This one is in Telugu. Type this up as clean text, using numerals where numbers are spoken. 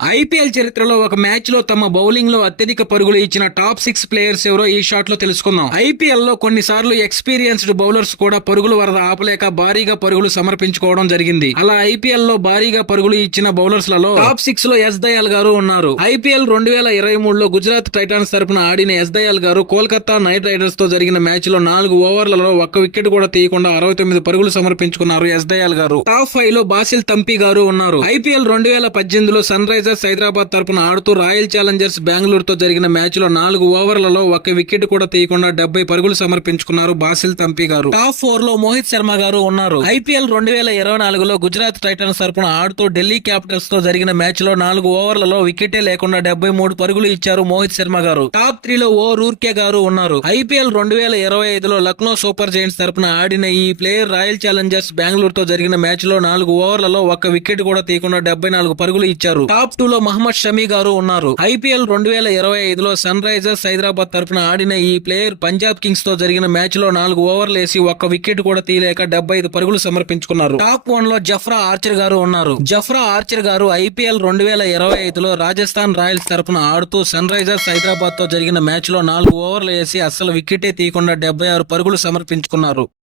ఐపీఎల్ చరిత్రలో ఒక మ్యాచ్ లో తమ బౌలింగ్ లో అత్యధిక పరుగులు ఇచ్చిన టాప్ 6 ప్లేయర్స్ ఎవరో ఈ షాట్ లో తెలుసుకుందాం. ఐపీఎల్ లో కొన్నిసార్లు ఎక్స్పీరియన్స్డ్ బౌలర్స్ కూడా పరుగుల వరద ఆపలేక భారీగా పరుగులు సమర్పించుకోవడం జరిగింది. అలా ఐపీఎల్ లో భారీగా పరుగులు ఇచ్చిన బౌలర్స్ లలో టాప్ 6 లో ఎస్ దయాల్ గారు ఉన్నారు. ఐపీఎల్ 2023లో గుజరాత్ టైటాన్స్ తరపున ఆడిన ఎస్ దయాల్ గారు కోల్కతా నైట్ రైడర్స్ తో జరిగిన మ్యాచ్ లో 4 ఓవర్లలో ఒక్క వికెట్ కూడా తీయకుండా 69 పరుగులు సమర్పించుకున్నారు ఎస్ దయాల్ గారు. టాప్ 5 లో బాసిల్ తంపి గారు ఉన్నారు. ఐపీఎల్ 2018లో సన్ రైజర్స్ హైదరాబాద్ తరపున ఆడుతూ రాయల్ ఛాలెంజర్స్ బెంగళూరు తో జరిగిన మ్యాచ్ లో 4 ఓవర్లలో ఒక్క వికెట్ కూడా తీయకుండా 70 పరుగులు సమర్పించుకున్నారు బాసిల్ తంపి గారు. టాప్ 4 లో మోహిత్ శర్మ గారు ఉన్నారు. ఐపీఎల్ 2024లో గుజరాత్ టైటన్స్ తరపున ఆడుతూ ఢిల్లీ క్యాపిటల్స్ తో జరిగిన మ్యాచ్ లో 4 ఓవర్లలో వికెటే లేకుండా 73 పరుగులు ఇచ్చారు మోహిత్ శర్మ గారు. టాప్ 3 లో ఓ రూర్కే గారు ఉన్నారు. ఐపీఎల్ 2025లో లక్నో సూపర్ జైంట్స్ తరపున ఆడిన ఈ ప్లేయర్ రాయల్ ఛాలెంజర్స్ బెంగళూరు తో జరిగిన మ్యాచ్ లో 4 ఓవర్లలో ఒక్క వికెట్ కూడా తీయకుండా 74 పరుగులు ఇచ్చారు. టాప్ 2 లో మహమ్మద్ షమీ గారు ఉన్నారు. ఐపీఎల్ 2025లో సన్ రైజర్స్ హైదరాబాద్ తరపున ఆడిన ఈ ప్లేయర్ పంజాబ్ కింగ్స్ తో జరిగిన మ్యాచ్ లో 4 ఓవర్లు వేసి ఒక్క వికెట్ కూడా తీయలేక 75 పరుగులు సమర్పించుకున్నారు. టాప్ 1 లో జఫ్రా ఆర్చర్ గారు ఉన్నారు. జఫ్రా ఆర్చర్ గారు ఐపీఎల్ 2025లో రాజస్థాన్ రాయల్స్ తరపున ఆడుతూ సన్ రైజర్స్ హైదరాబాద్ తో జరిగిన మ్యాచ్ లో 4 ఓవర్లు వేసి అస్సలు వికెటే తీయకుండా 76 పరుగులు సమర్పించుకున్నారు.